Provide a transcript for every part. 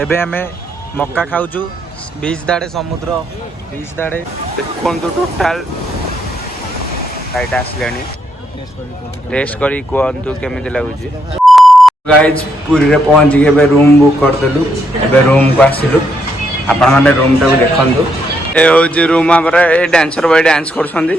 एबे आमे मक्का खाऊचु बीच दाड़े समुद्र बीच दाड़े देखु टोटाल लाइट आसलानी टेस्ट करी कहतु केमिति लागुची। गाइज पुरी रे पहुंच के रूम बुक करदेलु एबे रूम को आसिलु आपण माने रूम टाको देखंतु ए होची रूम हमरे ए डांसर बॉय डांस करछंदी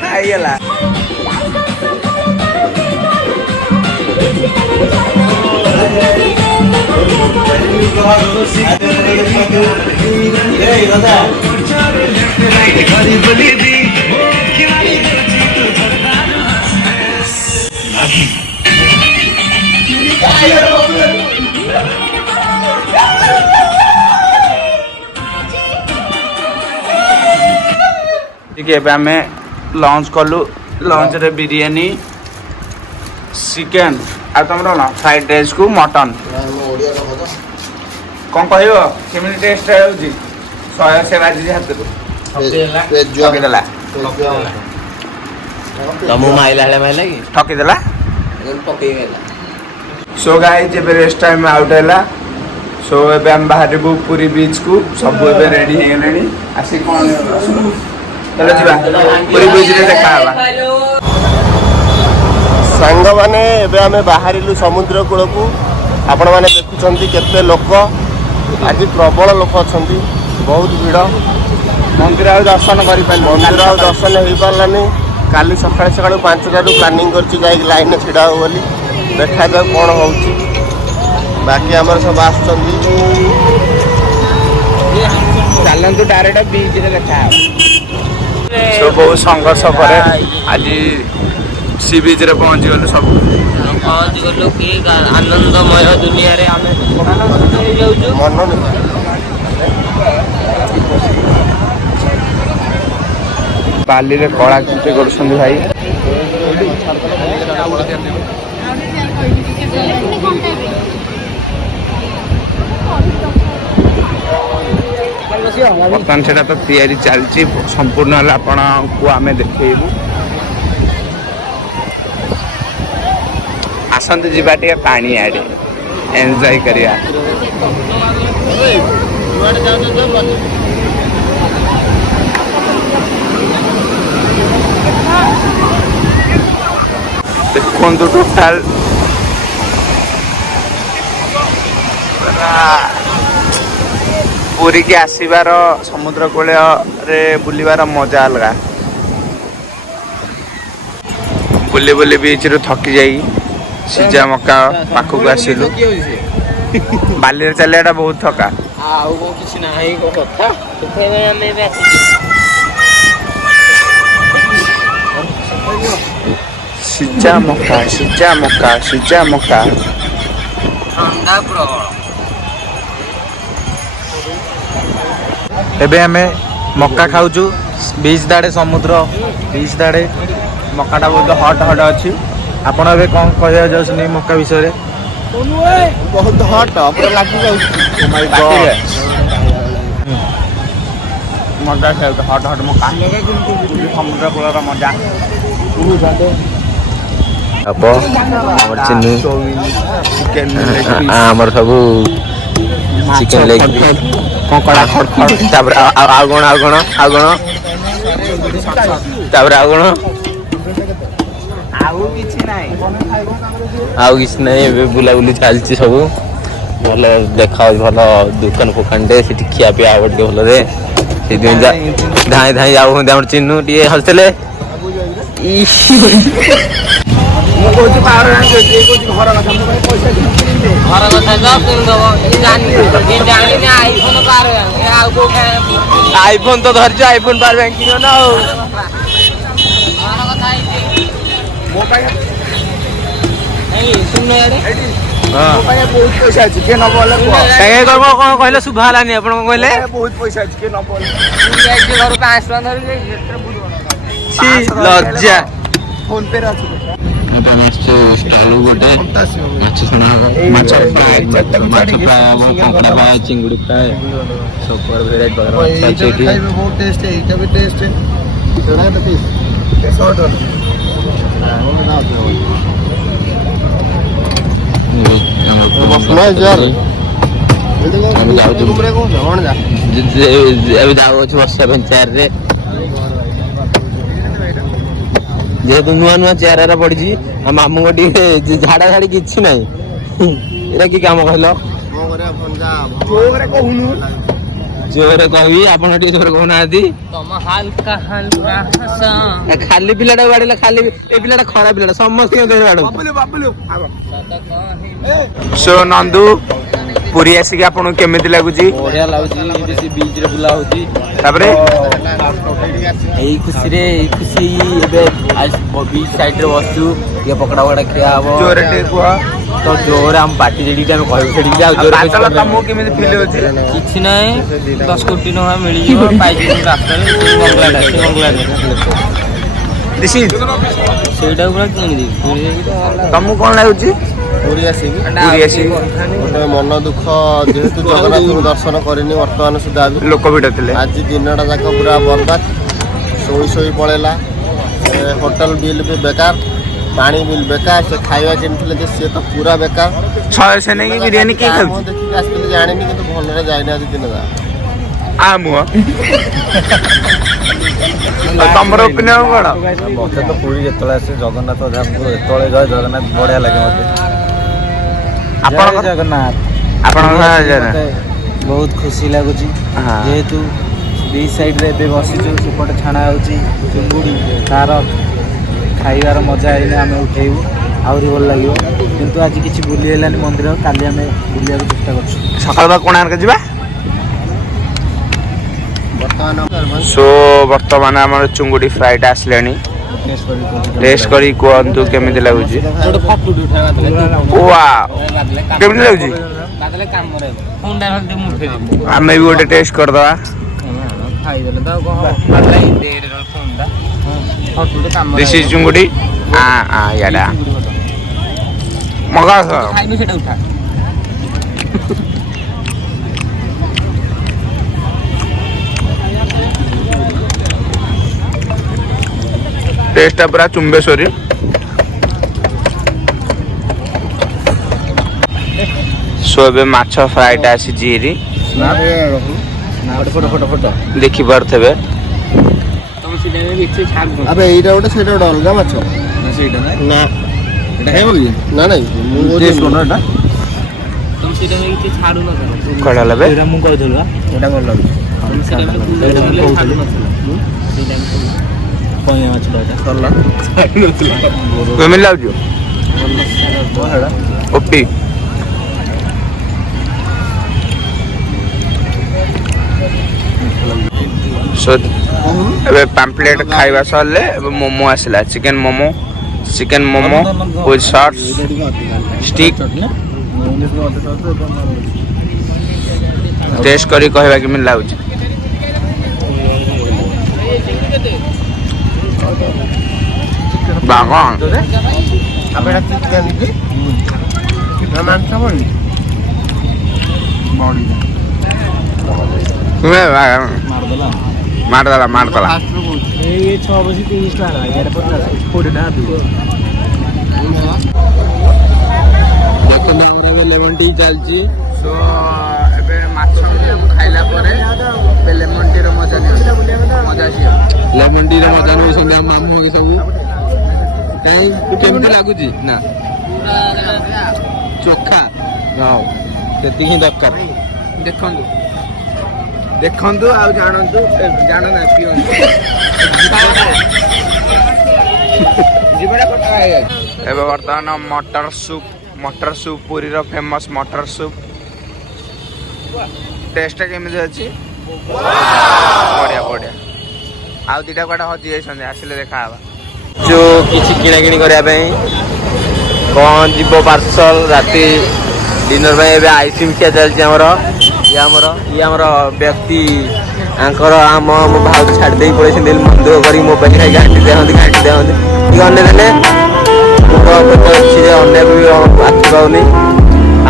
खाइला ठीक है हमें लंच कलु लंच रे बिरयानी चिकेन आ तुम फ्राइड राइस को मटन कौन कह केमी टेस्ट होगी शहे से बाजी हाथ ठकीदेला सो गाइस एबे रेस्ट टाइम आउट है सो एबे हम बाहर पूरी बीच को सब एबे रेडी हो गलानी आसी कोन चलो जीवा पूरी बीच रे देखा हवा संग माने एबे हमें बाहरिलु समुद्र कूल को आपण माने देखुछंती केते लोक आज प्रबल लोक अछंती बहुत भीड़ मंदिर आ दर्शन करि पाइल मंदिर आ दर्शन हो पारलानी काली सकाळ सकाळ 5टा रु प्लानिंग करछि जाई लाइन छिडा हो बोली देखा जा कोन होउछि बाकी हमर सब आछंती चलंतु डायरेक्ट बीच रे देखा सब बहुत संघर्ष पर आज सी बीच रे पहुंच गलु सब पहुंच गलु कि आनंदमय दुनिया रे आमे मन बाली रे कला कृति करछन भाई बर्तमान से तो तैयारी चलती संपूर्ण आपण को आमे देखैबू आसंत जीवा टे पानी आड़े एंजॉय करिया देखो टोटाल पूरी के आसबार समुद्र कूल रे बुलिबार मजा अलग बुली बुली बीच रू थकी जाई सीजा मक्का पाखक आसिलु बाली चलिया बहुत थका सीजा मक्का सीजा मक्का सीजा मक्का एबे हमें मक्का खाऊचु बीच दाड़े समुद्र बीच दाड़े मक्काटा बहुत हट हट अच्छी आपण ए कौन कह जाऊँ मक्का विषय बहुत हट पूरा लागी जाउछि मजा हट हट मक्का समुद्र कूल मजा आमर सब चिकन लेग कंकड़ा खड़खड़ तापर आगण आगण आगण तापर आगण आउ किसी ना बुला बुली चलती सब भल देखा भल दुकान फुकान टे खिया पिया भल ଧାଇଁ ଧାଇଁ ଯାଉ ଆମର ଚିହ୍ନୁ ଟିକେ ହସିଥିଲେ ଘର କଥା ତ କିଣିଦବ ଜାଣିନି ଆଇଫୋନ ଆଉ କୋଉ ଆଇଫୋନ ତ ଧରିଛୁ ଆଇଫୋନ ପାୱାର ବ୍ୟାଙ୍କ କିଣିବ ନା ଆଉ ଘର କଥା ହେଇଛି ମୋ ପାଇଁ ଶୁଣୁ ଇଆଡେ ବହୁତ ପଇସା ଅଛି କିଏ ନବ କଣ କହିଲେ ଶୁଭା ହେଲାନି ଆପଣ କଣ କହିଲେ ବହୁତ ପଇସା ଅଛି କିଏ ନବ ଯାଇଛି ଘରୁ 500 ଟଙ୍କା ଧରିକି ଲଜ୍ଜା ଫୋନ ପେ ରେ ଅଛି ଗୋଟେ ମାଛ ଛଣା ହବ ମାଛ ଫ୍ରାଏ କଙ୍କଡା ଫ୍ରାଏ ଚିଙ୍ଗୁଡ଼ି ଫ୍ରାଏ ସବୁ ଭେରାଇଟି ଖାଇବେ ବହୁତ ଟେଷ୍ଟ ଏଇଟା ବି ଟେଷ୍ଟ ଏବେ ଯାଉଅଛୁ ବସିବା ପାଇଁ ଚେୟାରରେ ଯେହେତୁ ନୂଆ ନୂଆ ଚେୟାର ପଡିଛି ଆଉ ମାମୁଙ୍କ ଟିକେ ଝାଡା ଝାଡି କିଛି ନାହିଁ ଏଇଟା କି କାମ କହିଲ ଜୋରେ କହିବି ଆପଣ ଟିକେ ଜୋରେ କହୁନାହାନ୍ତି ଖାଲି ପିଲାଟା ବାଡିଲା ଖାଲି ଏ ପିଲାଟା ଖରାପ ପିଲାଟା ସମସ୍ତଙ୍କୁ ସୋ ନନ୍ଦୁ ପୁରୀ ଆସିକି ଆପଣଙ୍କୁ କେମିତି ଲାଗୁଛି ବଢିଆ ଲାଗୁଛି ବିଚ୍ ରେ ବୁଲା ହଉଛି ତାପରେ ଏଇ ଖୁସିରେ ଖୁସି ଏବେ ବିଚ୍ ସାଇଡ୍ ରେ ବସିଛୁ ଟିକେ ପକଡା ଫକଡା ଖିଆ ହବ ଜୋରେ ଟିକେ କୁହ ତ ଜୋରେ ଆମ ପାଟି ଯେଠିକି ଆମେ କହିବୁ ସେଠିକି ଆଉ ଜୋରେ ତମକୁ କେମିତି ଫିଲ୍ ହଉଛି କିଛି ନାହିଁ 10 କୋଟି ଟଙ୍କା ମିଳିଯିବ ପାଇଯିବ ରାସ୍ତାରେ ସେଇଟା ପୁରା କିଣିଦେବି ତମକୁ କଣ ଲାଗୁଛି ପୁରୀ ଆସିକି ଗୋଟେ ମନ ଦୁଃଖ ଯେହେତୁ ଜଗନ୍ନାଥଙ୍କୁ ଦର୍ଶନ କରିନି ବର୍ତ୍ତମାନ ସୁଦ୍ଧା ଲୋକ ଭିଡ଼ ଥିଲେ ଆଜି ଦିନଟା ଯାକ ପୁରା ବର୍ବାଦ ଶୋଇ ପଳେଇଲା ହୋଟେଲ ବିଲ୍ ବି ବେକାର ପାଣି ବିଲ୍ ବେକାର ସେ ଖାଇବା କିଣିଥିଲେ ଯେ ସିଏ ତ ପୁରା ବେକାର ସେ ନେଇକି ବିରିୟାନୀ କିଏ ଖାଉଛି ଦେଖିକି ଆସିଥିଲି ଜାଣିନି କିନ୍ତୁ ଭଲରେ ଯାଇନି ଆଜି ଦିନ ଯାକ ମୁହଁ ତମର ଓପିନିୟନ କଣ ମତେ ତ ପୁରୀ ଯେତେବେଳେ ଆସେ ଜଗନ୍ନାଥ ଧାମକୁ ଯେତେବେଳେ ଯାଏ ଜଗନ୍ନାଥ ବଢିଆ ଲାଗେ ମତେ ଆପଣଙ୍କ ବହୁତ ଖୁସି ଲାଗୁଛି ଯେହେତୁ ବିଚ୍ ସାଇଡ୍ରେ ଏବେ ବସିଛୁ ସେପଟେ ଛାଣା ହେଉଛି ଚୁଙ୍ଗୁଡ଼ି ତାର ଖାଇବାର ମଜା ହେଇନି ଆମେ ଉଠେଇବୁ ଆହୁରି ଭଲ ଲାଗିବ କିନ୍ତୁ ଆଜି କିଛି ବୁଲି ହେଲାନି ମନ୍ଦିର କାଲି ଆମେ ବୁଲିବାକୁ ଚେଷ୍ଟା କରୁଛୁ ସକାଳ କୋଣାର୍କ ଯିବା ବର୍ତ୍ତମାନ ଆମର ଚୁଙ୍ଗୁଡ଼ି ଫ୍ରାଏଟା ଆସିଲାଣି ଟେଷ୍ଟ କରି କୁହନ୍ତୁ କେମିତି ଲାଗୁଛି କେମିତି ଲାଗୁଛି ଆମେ ବି ଗୋଟେ ଟେଷ୍ଟ କରିଦବା ଦିସ୍ ଇଜ ଚୁଙ୍ଗୁଡ଼ି ଇଆଡ଼ା ମଗା टेस्टा पूरा चुंबेश्वरी सो ए माछ फ्राएटा आसी जीरी देखि पारथबे अबे एटा गोटे सेटा गोटे अलगा माछ ସେଇଟା ନା ना ଏଟା ଖାଇବ କି ना नहीं मु ଟେଷ୍ଟ କରୁନ ଏଟା ତମ ସେଇଟା କିଛି ଛାଡୁ ନ କର कड़ा लबे ଏଇଟା ମୁଁ କହିଥିଲି ବା ଏଇଟା ଭଲ ଲାଗୁଛି କଇଁଆ ମାଛଟା ଏଟା सरला केमिल लाउजो ओपी सो एबे पैम्पलेट खाइबा सरले एबे मोमो आसिला chicken momo with sauce stick taste करी कहबा कि मिल लाउज बागन अबे एटा चिकन की ना मांस बोली बॉडी मारदला ଏଇ 6 ବସି 30 ଟଙ୍କା ଏଇଟା 50 ଟଙ୍କା देखो हमरा में लेमन टी चलची सो एबे माछ खाइला परे बे लेमन टी रो मजा आसी लेमन टी रो मजा नै संगे मामू के सब काई केमती लागु जी ना चोखा हां केती ही दरकार देखंदु ଦେଖନ୍ତୁ ଆଉ ଜାଣନ୍ତୁ ଜାଣନା ପିଅନ୍ତୁ ଏବେ ବର୍ତ୍ତମାନ ମଟର ସୁପ୍ ପୁରୀର ଫେମସ୍ ମଟର ସୁପ୍ ଟେଷ୍ଟ କେମିତି ଅଛି ବଢ଼ିଆ ବଢ଼ିଆ ଆଉ ଦୁଇଟା କୁଆଡ଼େ ହଜି ଯାଇଛନ୍ତି ଆସିଲେ ଦେଖାହେବା ଯେଉଁ କିଛି କିଣାକିଣି କରିବା ପାଇଁ କ'ଣ ଯିବ ପାର୍ସଲ ରାତି ଡିନର ପାଇଁ ଏବେ ଆଇସ୍କ୍ରିମ୍ ଖିଆ ଚାଲିଛି ଆମର ଇଏ ଆମର ବ୍ୟକ୍ତି ଆଙ୍କର ଆମ ଭାଉଜ ଛାଡ଼ି ଦେଇକି ପଳେଇଛନ୍ତି ମନ ଦୁଃଖ କରିକି ମୋବାଇଲ ଖାଇ ଘାଣ୍ଟି ଦିଅନ୍ତି ଟିକେ ଅନେଇଦେଲେ ଅଛି ଯେ ଅନେଇବାକୁ ବି ଆଖି ପାଉନି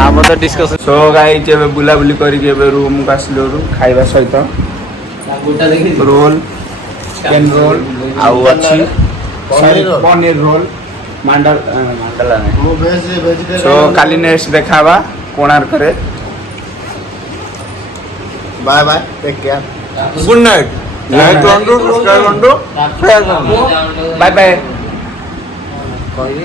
ଆମର ତ ଡିସ୍କସନ୍ ସୋ ଗାଇଜ ଏବେ ବୁଲାବୁଲି କରିକି ଏବେ ରୁମ୍କୁ ଆସିଲୁ ଖାଇବା ସହିତ ରୋଲ୍ ଚିକେନ୍ ରୋଲ୍ ଆଉ ଅଛି ପନିର ରୋଲ୍ ସୋ କାଲି ନେକ୍ସଟ ଦେଖାହେବା କୋଣାର୍କରେ bye bye take care good night bye bye କହିବି